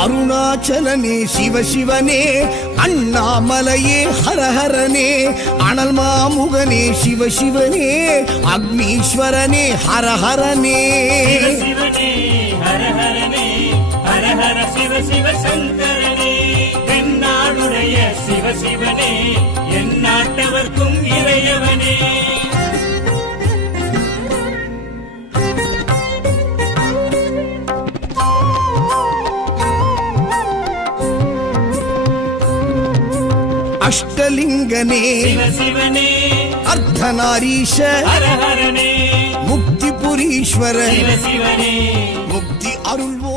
அருணாச்சலனே சிவ சிவனே, அண்ணாமலையே ஹரஹரனே, அனல் மாமுகனே சிவ சிவனே, அக்னீஸ்வரனே ஹரஹரனே. சிவனே ஹரஹரனே, ஹரஹர சிவ சிவ சங்கரனே, தென்னாடுடைய சிவ சிவனே, என் நாட்டவர்க்கும் இறையவனே. அஷ்டலிங்கனே சிவ சிவனே, அர்த்தநாரீஷ ஹரஹரனே, முக்திபுரீஸ்வர சிவ சிவனே, முக்தி அருள்வோ